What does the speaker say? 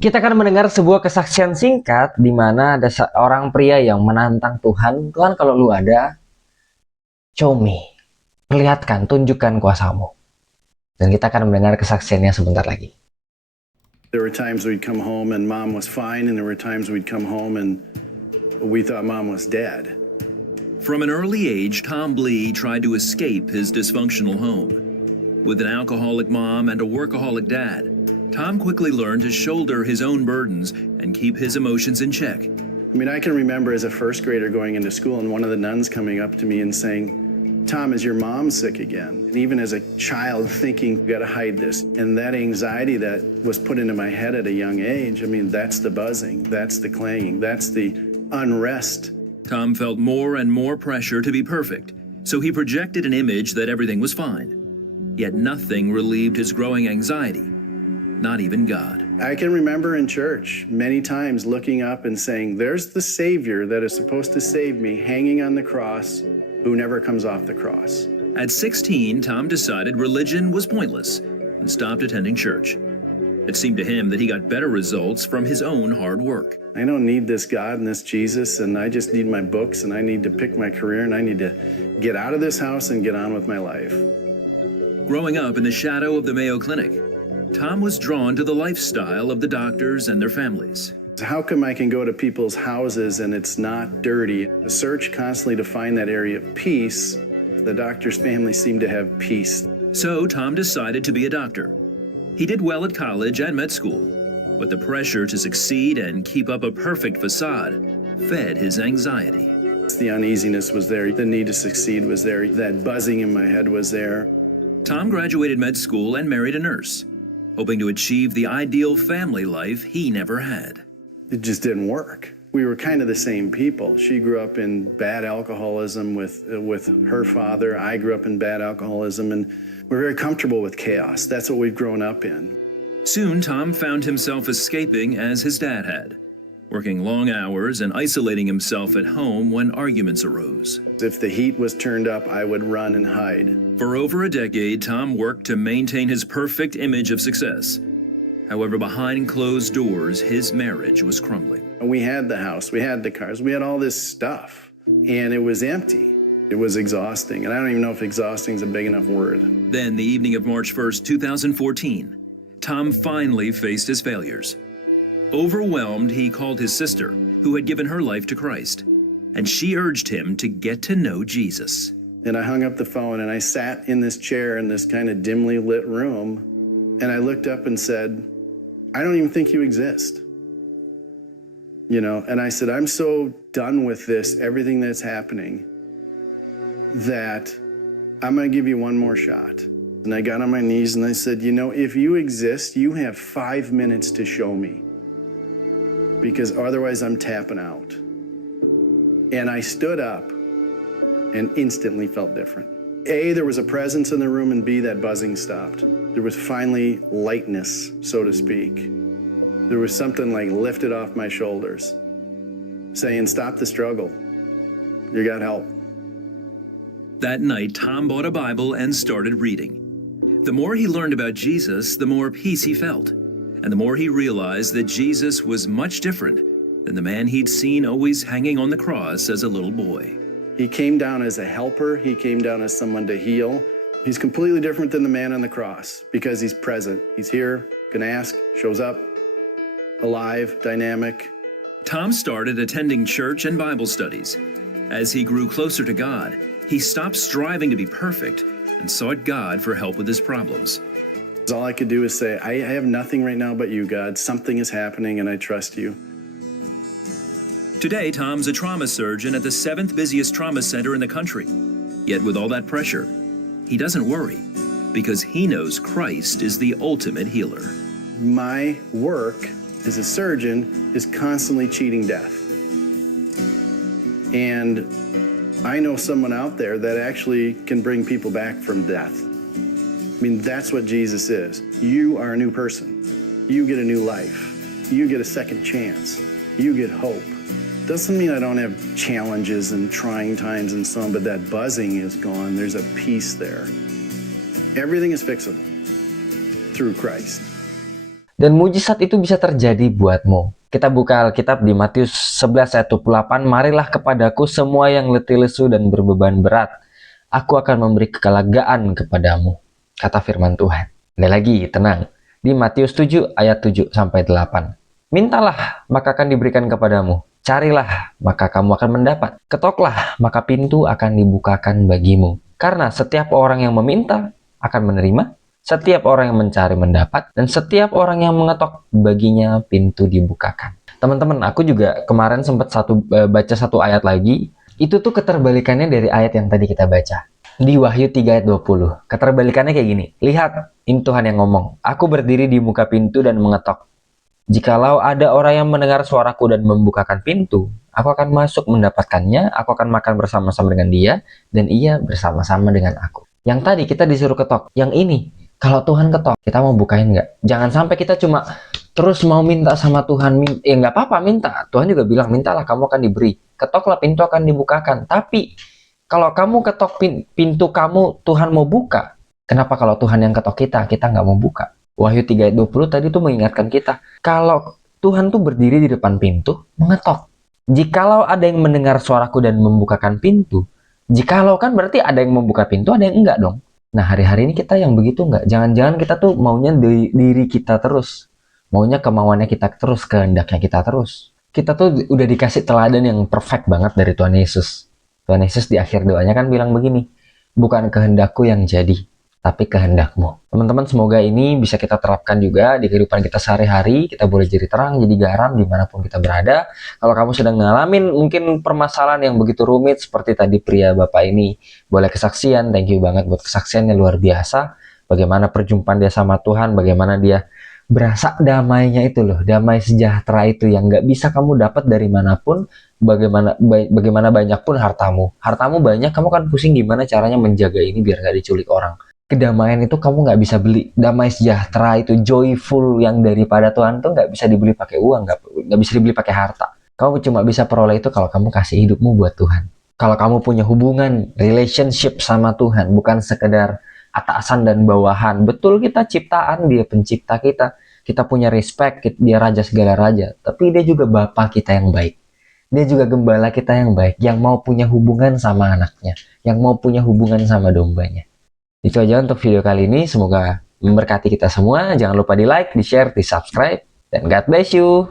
Kita akan mendengar sebuah kesaksian singkat di mana ada seorang pria yang menantang Tuhan. Tuhan, kalau lu ada, show me, perlihatkan, tunjukkan kuasamu. Dan kita akan mendengar kesaksiannya sebentar lagi. There were times we'd come home and mom was fine, and there were times we'd come home and we thought mom was dead. From an early age, Tom Blee tried to escape his dysfunctional home. With an alcoholic mom and a workaholic dad, Tom quickly learned to shoulder his own burdens and keep his emotions in check. I mean, I can remember as a first grader going into school and one of the nuns coming up to me and saying, "Tom, is your mom sick again?" And even as a child thinking, "You gotta hide this." And that anxiety that was put into my head at a young age, I mean, that's the buzzing, that's the clanging, that's the unrest. Tom felt more and more pressure to be perfect, so he projected an image that everything was fine. Yet nothing relieved his growing anxiety, not even God. I can remember in church many times looking up and saying, "There's the Savior that is supposed to save me hanging on the cross who never comes off the cross." At 16, Tom decided religion was pointless and stopped attending church. It seemed to him that he got better results from his own hard work. I don't need this God and this Jesus, and I just need my books, and I need to pick my career, and I need to get out of this house and get on with my life. Growing up in the shadow of the Mayo Clinic, Tom was drawn to the lifestyle of the doctors and their families. How come I can go to people's houses and it's not dirty? The search constantly to find that area of peace. The doctor's family seemed to have peace. So Tom decided to be a doctor. He did well at college and med school, but the pressure to succeed and keep up a perfect facade fed his anxiety. The uneasiness was there. The need to succeed was there. That buzzing in my head was there. Tom graduated med school and married a nurse, hoping to achieve the ideal family life he never had. It just didn't work. We were kind of the same people. She grew up in bad alcoholism with her father. I grew up in bad alcoholism, and we're very comfortable with chaos. That's what we've grown up in. Soon, Tom found himself escaping as his dad had, working long hours and isolating himself at home when arguments arose. If the heat was turned up, I would run and hide. For over a decade, Tom worked to maintain his perfect image of success. However, behind closed doors, his marriage was crumbling. We had the house, we had the cars, we had all this stuff, and it was empty. It was exhausting, and I don't even know if exhausting is a big enough word. Then, the evening of March 1st, 2014, Tom finally faced his failures. Overwhelmed, he called his sister, who had given her life to Christ, and she urged him to get to know Jesus. And I hung up the phone and I sat in this chair in this kind of dimly lit room, and I looked up and said, "I don't even think you exist." You know, and I said, "I'm so done with this, everything that's happening, that I'm gonna give you one more shot." And I got on my knees and I said, "You know, if you exist, you have 5 minutes to show me, because otherwise I'm tapping out." And I stood up and instantly felt different. A, there was a presence in the room, and B, that buzzing stopped. There was finally lightness, so to speak. There was something like lifted off my shoulders, saying, "Stop the struggle. You got help." That night, Tom bought a Bible and started reading. The more he learned about Jesus, the more peace he felt, and the more he realized that Jesus was much different than the man he'd seen always hanging on the cross as a little boy. He came down as a helper. He came down as someone to heal. He's completely different than the man on the cross because he's present. He's here, can ask, shows up, alive, dynamic. Tom started attending church and Bible studies. As he grew closer to God, he stopped striving to be perfect and sought God for help with his problems. All I could do is say, I have nothing right now but you, God. Something is happening and I trust you. Today, Tom's a trauma surgeon at the 7th busiest trauma center in the country. Yet with all that pressure, he doesn't worry because he knows Christ is the ultimate healer. My work as a surgeon is constantly cheating death. And I know someone out there that actually can bring people back from death. I mean, that's what Jesus is. You are a new person. You get a new life. You get a second chance. You get hope. Doesn't mean I don't have challenges and trying times and so on, but that buzzing is gone. There's a peace there. Everything is fixable through Christ. Dan mujizat itu bisa terjadi buatmu. Kita buka Alkitab di Matius 11 ayat 28. Marilah kepadaku semua yang letih lesu dan berbeban berat. Aku akan memberi kelegaan kepadamu. Kata firman Tuhan. Ada lagi, tenang. Di Matius 7 ayat 7 sampai 8. Mintalah, maka akan diberikan kepadamu. Carilah, maka kamu akan mendapat. Ketoklah, maka pintu akan dibukakan bagimu. Karena setiap orang yang meminta akan menerima. Setiap orang yang mencari mendapat, dan setiap orang yang mengetok baginya pintu dibukakan. Teman-teman, aku juga kemarin sempat baca satu ayat lagi. Itu tuh keterbalikannya dari ayat yang tadi kita baca. Di Wahyu 3 ayat 20. Keterbalikannya kayak gini. Lihat, ini Tuhan yang ngomong. Aku berdiri di muka pintu dan mengetok. Jikalau ada orang yang mendengar suaraku dan membukakan pintu, aku akan masuk mendapatkannya, aku akan makan bersama-sama dengan dia, dan ia bersama-sama dengan aku. Yang tadi kita disuruh ketok. Yang ini, kalau Tuhan ketok, kita mau bukain nggak? Jangan sampai kita cuma terus mau minta sama Tuhan. Ya nggak apa-apa minta. Tuhan juga bilang, mintalah kamu akan diberi. Ketoklah pintu akan dibukakan. Tapi kalau kamu ketok pintu kamu, Tuhan mau buka. Kenapa kalau Tuhan yang ketok kita nggak mau buka? Wahyu 3 ayat 20 tadi tuh mengingatkan kita. Kalau Tuhan tuh berdiri di depan pintu, mengetok. Jikalau ada yang mendengar suaraku dan membukakan pintu. Jikalau kan berarti ada yang membuka pintu, ada yang enggak dong. Nah, hari-hari ini kita yang begitu enggak. Jangan-jangan kita tuh maunya diri kita terus. Maunya kemauannya kita terus, kehendaknya kita terus. Kita tuh udah dikasih teladan yang perfect banget dari Tuhan Yesus. Tuhan Yesus di akhir doanya kan bilang begini, bukan kehendakku yang jadi, tapi kehendakmu. Teman-teman, semoga ini bisa kita terapkan juga di kehidupan kita sehari-hari. Kita boleh jadi terang, jadi garam dimanapun kita berada. Kalau kamu sedang ngalamin mungkin permasalahan yang begitu rumit seperti tadi pria bapak ini, boleh kesaksian. Thank you banget buat kesaksiannya, luar biasa. Bagaimana perjumpaan dia sama Tuhan, bagaimana dia berasa damainya itu loh, damai sejahtera itu yang nggak bisa kamu dapat dari manapun. Bagaimana banyak pun hartamu banyak, kamu kan pusing gimana caranya menjaga ini biar nggak diculik orang. Kedamaian itu kamu nggak bisa beli. Damai sejahtera itu, joyful yang daripada Tuhan tuh nggak bisa dibeli pakai uang, nggak bisa dibeli pakai harta. Kamu cuma bisa peroleh itu kalau kamu kasih hidupmu buat Tuhan. Kalau kamu punya hubungan, relationship sama Tuhan, bukan sekedar atasan dan bawahan. Betul, kita ciptaan, dia pencipta kita. Kita punya respect, dia raja segala raja. Tapi dia juga bapa kita yang baik. Dia juga gembala kita yang baik, yang mau punya hubungan sama anaknya, yang mau punya hubungan sama dombanya. Itu aja untuk video kali ini. Semoga memberkati kita semua. Jangan lupa di like, di share, di subscribe. Dan God bless you.